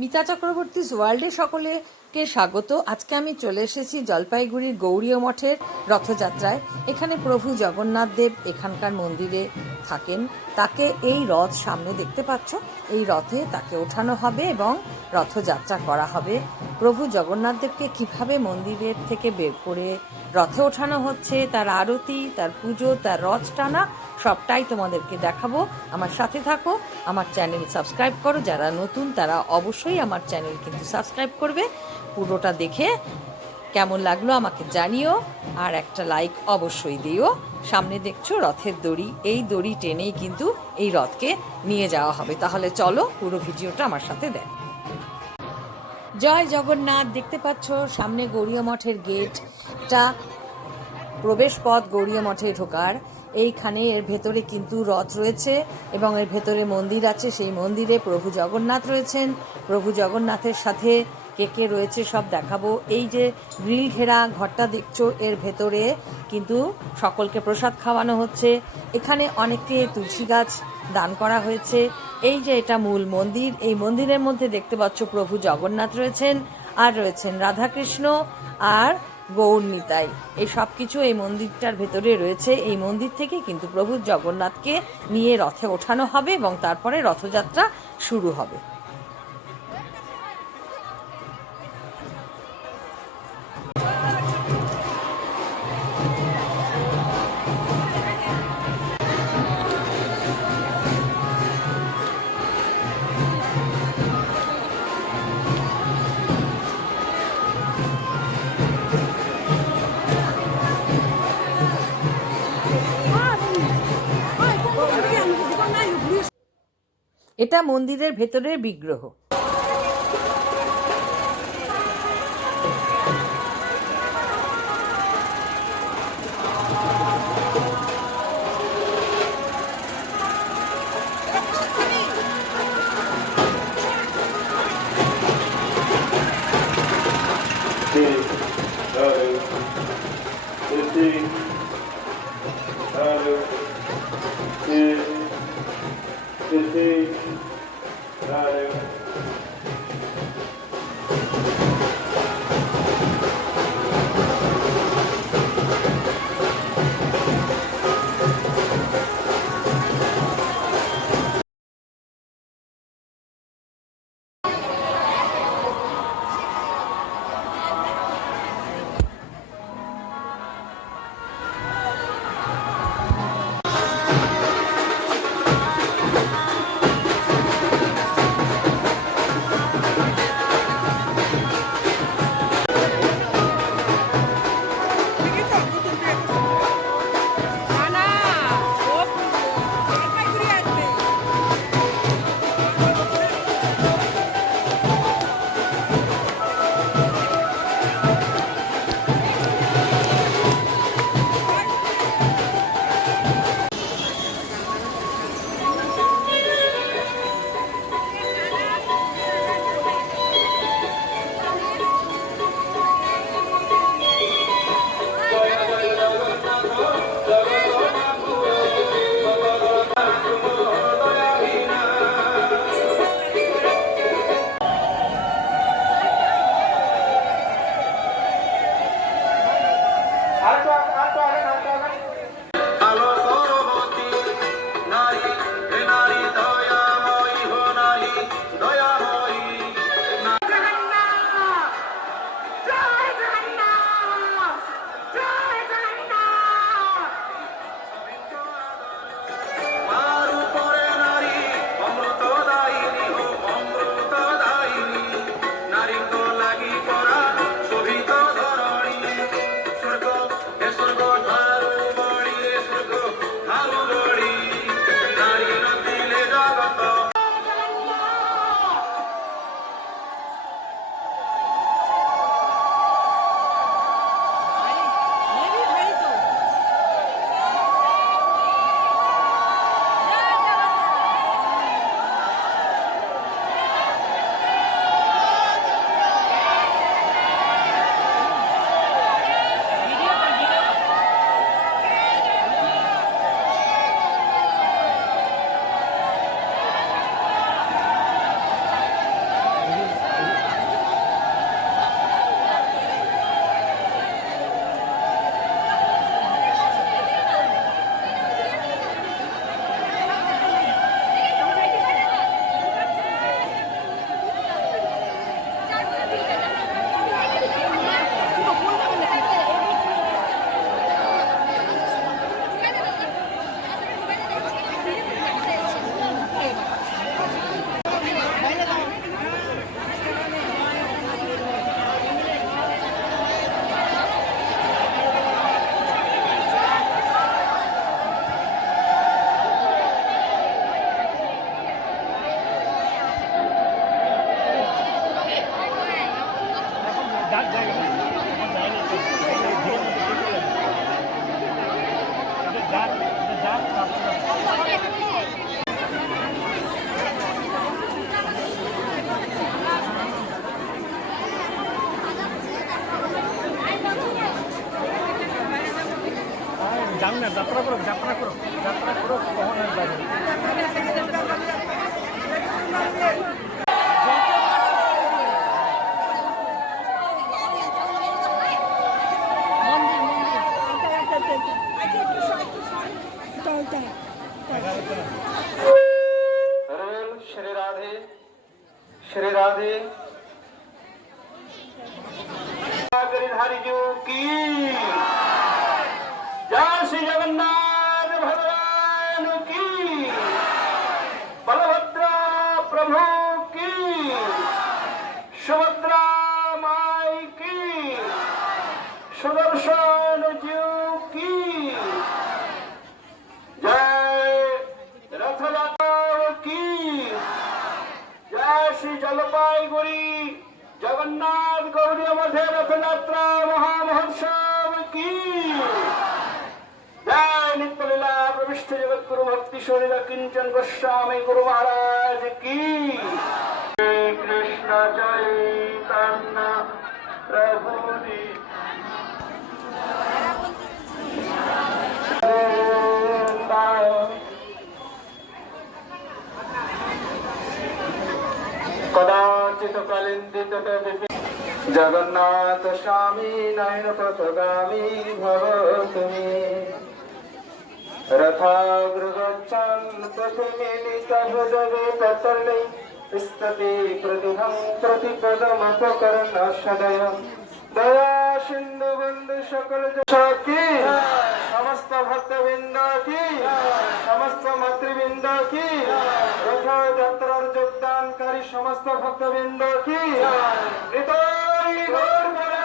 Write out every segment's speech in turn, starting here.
মিতা চক্রবর্তীস ওয়ার্ল্ডে সকলেকে স্বাগত। আজকে আমি চলে এসেছি জলপাইগুড়ির গৌরীয় মঠের রথযাত্রায়। এখানে প্রভু জগন্নাথ দেব এখানকার মন্দিরে থাকেন। তাকে এই রথ সামনে দেখতে পাচ্ছ। এই রথে তাকে ওঠানো হবে এবং রথযাত্রা করা হবে। প্রভু জগন্নাথ দেবকে কীভাবে মন্দিরের থেকে বের করে রথে ওঠানো হচ্ছে, তার আরতি, তার পুজো, তার রথ টানা সবটাই তোমাদেরকে দেখাবো। আমার সাথে থাকো, আমার চ্যানেল সাবস্ক্রাইব করো। যারা নতুন, তারা অবশ্যই আমার চ্যানেল কিন্তু সাবস্ক্রাইব করবে। পুরোটা দেখে কেমন লাগল আমাকে জানিও, আর একটা লাইক অবশ্যই দিও। সামনে দেখছ রথের দড়ি। এই দড়ি টেনেই কিন্তু এই রথকে নিয়ে যাওয়া হবে। তাহলে চলো পুরো ভিডিওটা আমার সাথে দেখ। জয় জগন্নাথ, দেখতে পাচ্ছ সামনে গৌরীয় মঠের গেটটা প্রবেশ পথ গৌরীয় মঠে ঢোকার। এইখানে এর ভেতরে কিন্তু রথ রয়েছে এবং এর ভেতরে মন্দির আছে। সেই মন্দিরে প্রভু জগন্নাথ রয়েছেন। প্রভু জগন্নাথের সাথে কে কে রয়েছে সব দেখাবো। এই যে গ্রিল ঘেরা ঘরটা দেখছ, এর ভেতরে কিন্তু সকলকে প্রসাদ খাওয়ানো হচ্ছে। এখানে অনেককে তুলসী গাছ দান করা হয়েছে। এই যে এটা মূল মন্দির, এই মন্দিরের মধ্যে দেখতে পাচ্ছ প্রভু জগন্নাথ রয়েছেন আর রয়েছেন রাধাকৃষ্ণ আর গৌর নিতাই এই সব কিছু এই মন্দিরটার ভেতরে রয়েছে। এই মন্দির থেকে কিন্তু প্রভু জগন্নাথকে নিয়ে রথে ওঠানো হবে এবং তারপরে রথযাত্রা শুরু হবে। এটা মন্দিরের ভেতরের বিগ্রহ Yeah. Thank you. 그러더라고. পৃষ্ঠ জগৎগুরু ভক্তি শরীরা কিঞ্চন গোস্বামী গুরু মহারাজ কি কৃষ্ণ চৈতন্য প্রভু কদাচিত কলিন্দিত জগন্নাথ স্বামী নয়ন পথগামী ভব তুমি रथाग्रगच्छन् प्रसुमिलितहृदये तिष्ठति प्रतिहं प्रतिपदमपकर्णाशदय दया सिन्धुबन्धु सकलदशा की समस्त ভক্তবৃন্দ কি সমস্ত মাতৃবৃন্দ কি রথযাত্রার যোগদানকারী সমস্ত ভক্তবৃন্দ কি হৃদয়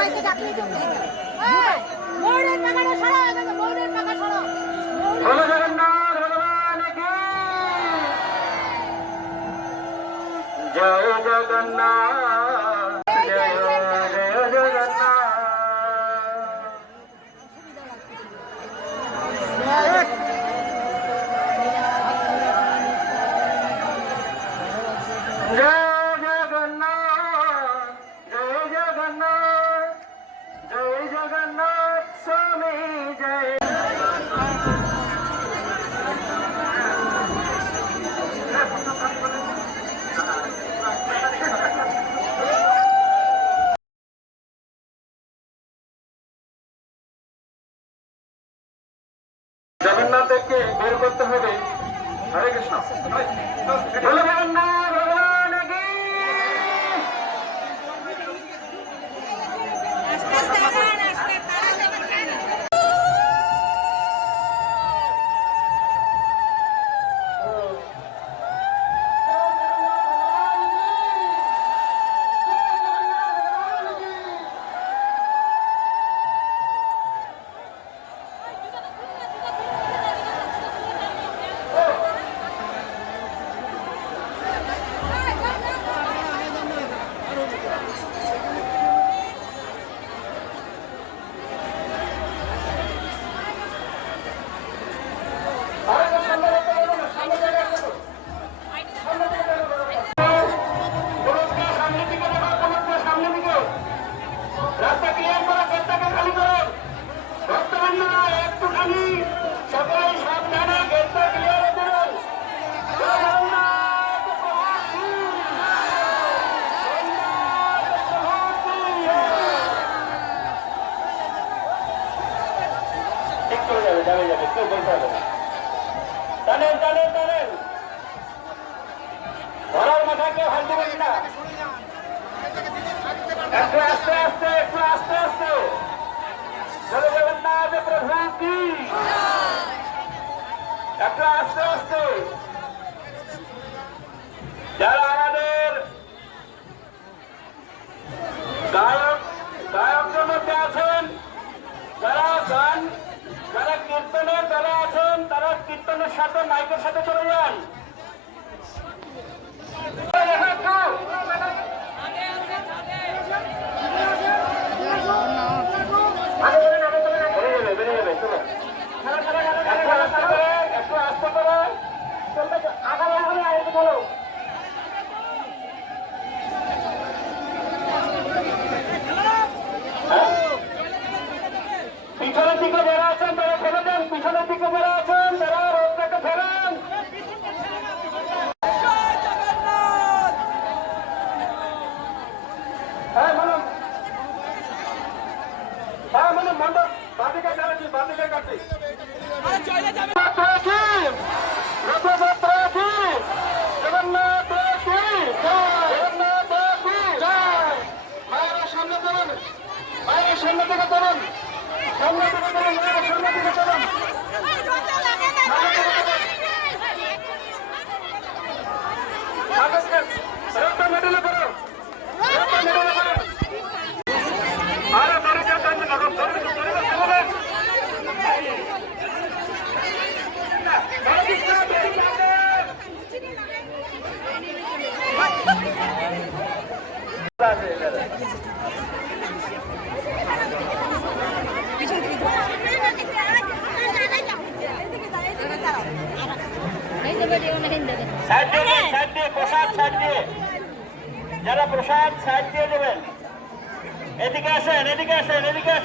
সবাইকে ডাকলে তো হয়ে যাবে হ্যাঁ মৌরের পাকাটা সরাও এখানে মৌরের পাকা সরাও জয় জগন্নাথ। যারা আমাদের গায়ক, গায়কদের মধ্যে আছেন, যারা গান, যারা কীর্তনের যারা আছেন, তারা কীর্তনের সাথে, মাইকের সাথে চলে যান।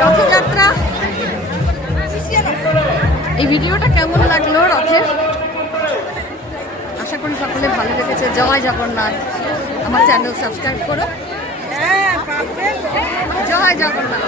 রথযাত্রা। এই ভিডিওটা কেমন লাগল রথের? আশা করি সকলে ভালো লেগেছে। জয় জগন্নাথ। আমার চ্যানেল সাবস্ক্রাইব করো। জয় জগন্নাথ।